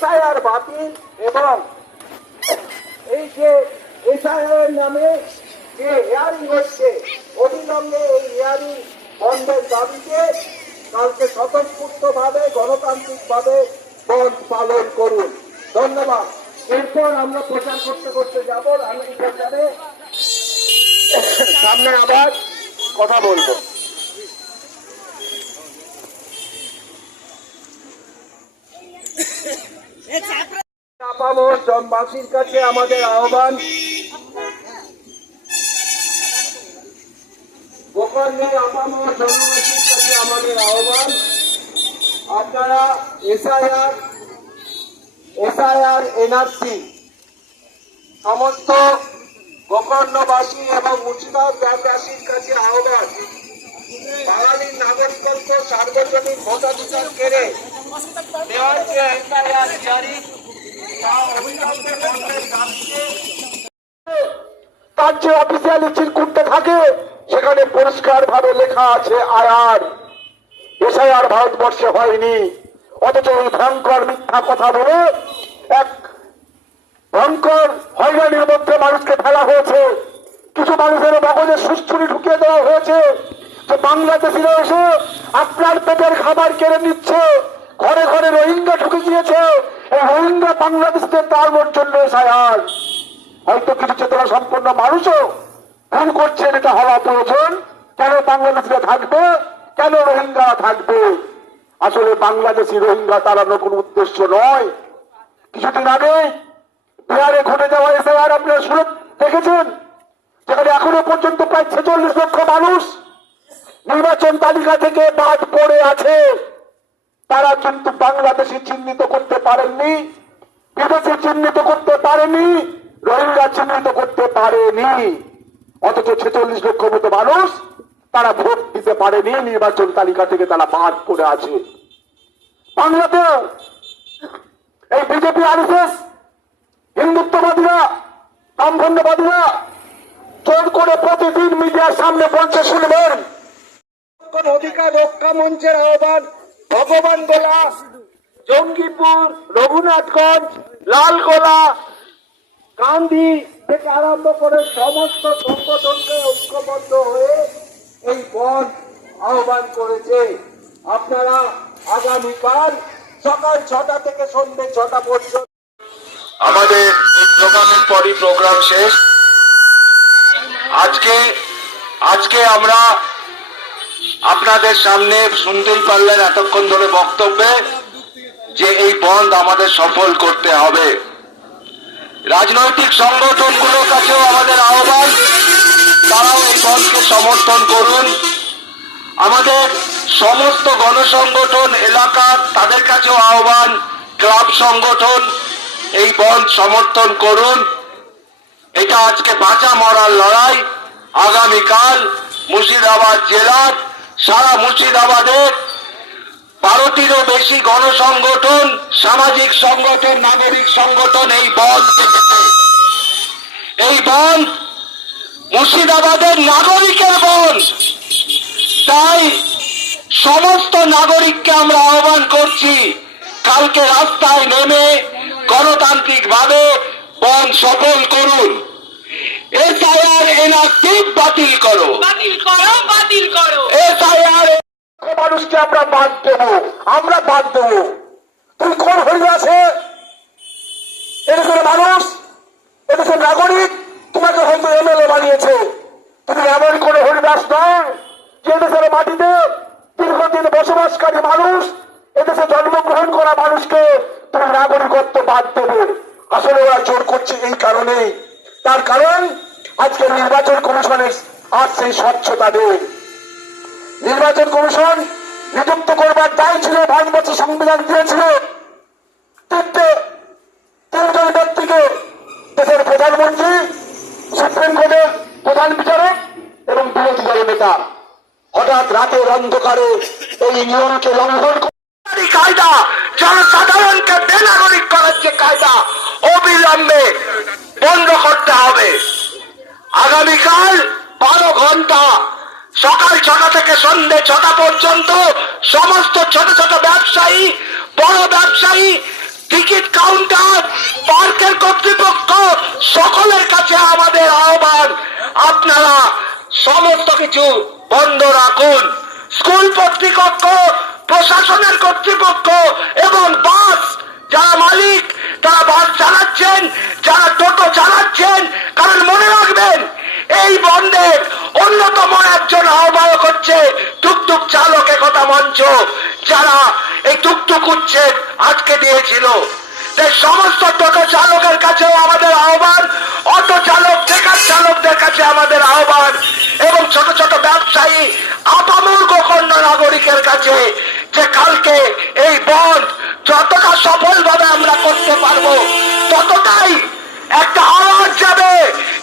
SIR বাতিল এবং এই যে এসআইআর নামে যে হিয়ারিং হচ্ছে অবিলম্বে এই হিয়ারিং বন্ধের দাবিতে কালকে স্বতঃস্ফূর্তভাবে গণতান্ত্রিকভাবে বন্ধ পালন করুন। ধন্যবাদ। এরপর আমরা প্রচার করতে করতে যাব রানীবাজারে, সামনে আবার কথা বলবো। আপামর জনবাসীর কাছে আমাদের আহ্বান, গোকর্ণের আপামর জনবাসীর কাছে আমাদের আহ্বান, আপনারা এসআইআর এনআরসি সমস্ত গোকর্ণবাসী এবং মুর্শিদাবাদবাসীর কাছে আহ্বান, বাঙালির নাগরিকত্ব সার্বজনীন ভোটাধিকার কেড়ে নেওয়ার যে এসআইআর জারি তার যে অফিসিয়ালি চিরকুটে থাকে সেখানে পরিষ্কার ভাবে লেখা আছে আয়ার। এসআইআর ভারতবর্ষে হয়নি, অথচ এই ভয়ঙ্কর মিথ্যা কথা বলে এক ভয়ঙ্কর হয়রানির মধ্যে মানুষকে ফেলা হয়েছে। কিছু মানুষের মগজে সুস্থুরি ঢুকিয়ে দেওয়া হয়েছে যে বাংলাদেশিরা এসে আপনার পেটের খাবার কেড়ে নিচ্ছে, ঘরে ঘরে রোহিঙ্গা ঢুকে গিয়েছে, এই রোহিঙ্গা বাংলাদেশকে তাড়ানোর জন্য এসআইআর। হয়তো কিছু চেতনা সম্পন্ন মানুষও ভুল করছেন, এটা হওয়া প্রয়োজন। কেন বাংলাদেশিরা থাকবে, কেন রোহিঙ্গা থাকবে? আসলে বাংলাদেশি রোহিঙ্গা তাড়ানো কোনো উদ্দেশ্য নয়। কিছুদিন আগে বিহারে ঘটে যাওয়া এসআইআর আপনারা শুনে দেখেছেন, যেখানে এখনো পর্যন্ত প্রায় 46 লক্ষ মানুষ নির্বাচন তালিকা থেকে বাদ পড়ে আছে। তারা কিন্তু বাংলাদেশি চিহ্নিত করতে পারেননি, বিদেশি চিহ্নিত করতে পারেনি, রোহিঙ্গা চিহ্নিত করতে পারেনি। অথচ 46 লক্ষ মতো মানুষ তারা ভোট দিতে পারেনি, নির্বাচন তালিকা থেকে তারা বাদ পড়ে আছে। বাংলাতে এই বিজেপি আরএসএস হিন্দুত্ববাদীরা বামফ্রন্টবাদীরা জোর করে প্রতিদিন মিডিয়ার সামনে বলছে শুনবেন। অধিকার রক্ষা মঞ্চের আহ্বান ভগবান গোলা, জঙ্গিপুর, রঘুনাথগঞ্জ, লালগোলা, গান্ধী থেকে আরম্ভ করে সমস্ত সংগঠনকে ঐক্যবদ্ধ হয়ে এই বন্ধ আহ্বান করেছে। আপনারা আগামীকাল সকাল 6টা থেকে সন্ধ্যে 6টা পর্যন্ত আমাদের এই প্রোগ্রামের পরই প্রোগ্রাম শেষ। আজকে আমরা আপনাদের সামনে শুনতেই পারলেন এতক্ষণ ধরে বক্তব্যে যে এই বন্ধ আমাদের সফল করতে হবে। রাজনৈতিক সংগঠনগুলোর কাছেও আমাদের আহ্বান, তারাও এই বন্ধকে সমর্থন করুন। আমাদের সমস্ত গণসংগঠন এলাকার তাদের কাছেও আহ্বান, ক্লাব সংগঠন এই বন্ধ সমর্থন করুন। এটা আজকে বাঁচা মরার লড়াই। আগামীকাল মুর্শিদাবাদ জেলার সারা মুর্শিদাবাদের 12টিরও বেশি গণসংগঠন, সামাজিক সংগঠন, নাগরিক সংগঠন এই বন্ধ দেখেছে। এই বন্ধ মুর্শিদাবাদের নাগরিকের বন্ধ। তাই সমস্ত নাগরিককে আমরা আহ্বান করছি, কালকে রাস্তায় নেমে গণতান্ত্রিক ভাবে বন্ধ সফল করুন। এসআইআর এনআরসি বাতিল করো, বাতিল করো, বাতিল করো। এসআইআর মানুষকে আমরা বাদ দেবো, আমরা বাদ দেবো। তুমি কোন হয়ে আছে এদেশের মানুষ, এদেশের নাগরিক তোমাকে হয়তো এমএলএ বানিয়েছে। তুমি এমন কোন হরিদাস নয় যে দেশের মাটিতে দীর্ঘদিন বসবাসকারী মানুষ, এদেশে জন্মগ্রহণ করা মানুষকে তুমি নাগরিকত্ব বাদ দেবে। আসলে ওরা জোর করছে এই কারণেই, তার কারণ আজকে নির্বাচন কমিশনে আর সেই স্বচ্ছতা নেই। নির্বাচন কমিশন নিযুক্ত করবার দায় ছিল, ভারতবর্ষের সংবিধান দিয়েছিল তিনজন ব্যক্তিকে, দেশের প্রধানমন্ত্রী, সুপ্রিম কোর্টের প্রধান বিচারক এবং বিরোধী দলের নেতা। হঠাৎ রাতের অন্ধকারে এই নিয়মকে লঙ্ঘন কায়দা, জনসাধারণকে বেনাগরিক করার যে কায়দা অবিলম্বে বন্ধ করতে হবে। আগামীকাল 12 ঘন্টা সকাল 6টা থেকে সন্ধ্যে 6টা পর্যন্ত সমস্ত ছোট ছোট ব্যবসায়ী, বড় ব্যবসায়ী, টিকিট কাউন্টার, পার্কের কর্তৃপক্ষ, সকলের কাছে আমাদের আহ্বান, আপনারা সমস্ত কিছু বন্ধ রাখুন। স্কুল কর্তৃপক্ষ, প্রশাসনের কর্তৃপক্ষ এবং বাস যারা মালিক, তারা বাস চালাচ্ছেন, যারা টোটো চালাচ্ছেন, কারণ মনে রাখবেন এই বন্ধের অন্যতম একজন আহ্বায়ক হচ্ছে টুকটুক চালক একতা মঞ্চ, যারা এই টুকটুক উচ্ছেদ আজকে দিয়েছিল। তাই সমস্ত টোটো চালকের কাছেও আমাদের আহ্বান, অটো চালক, ট্রেকার চালকদের কাছে আমাদের আহ্বান, এবং ছোট ছোট ব্যবসায়ী, আপামর গণ্য নাগরিকের কাছে যে কালকে এই বন্ধ যতটা সফলভাবে আমরা করতে পারবো ততটাই একটা আওয়াজ যাবে,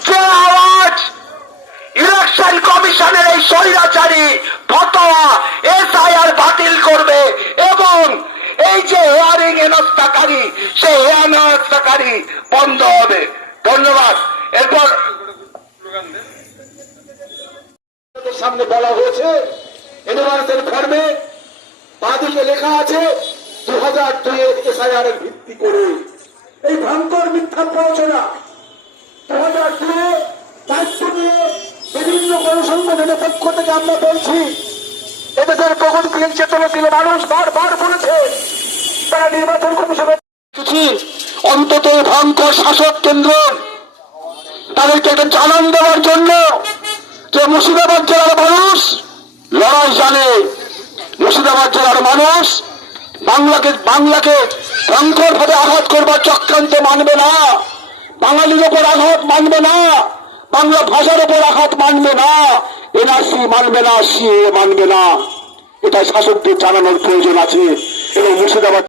যে আওয়াজ ইলেকশন কমিশনের এই স্বৈরাচারী ফতোয়া SIR বাতিল করবে এবং এই যে হেয়ারিং হেনস্থাকারী, সেই হেনস্থাকারী বন্ধ হবে। ধন্যবাদ। এরপর সামনে বলা হয়েছে ইউনিভার্সাল ফর্মে বাদিকে লেখা আছে 2002 SIR এর ভিত্তি করে। এই ভয়ঙ্কর মিথ্যা প্ররোচনা 2002 দায়িত্ব নিয়ে বিভিন্ন গণসংগঠনের পক্ষ থেকে আমরা বলছি, এদেশের প্রগতিশীল চেতনাশীল মানুষ বারবার বলেছে তারা নির্বাচন কমিশনের অন্তত ভয়ঙ্কর শাসক কেন্দ্র তাদেরকে একটা জানান দেওয়ার জন্য যে মুর্শিদাবাদ জেলার মানুষ লড়াই জানে, মুর্শিদাবাদ জেলার মানুষ বাংলাকে ভয়ঙ্কর ভাবে আঘাত করবার চক্রান্ত মানবে না, বাঙালির ওপর আঘাত মানবে না, বাংলা ভাষার ওপর আঘাত মানবে না, NRC মানবে না, CA মানবে না। এটা শাসকদের জানানোর প্রয়োজন আছে এবং মুর্শিদাবাদ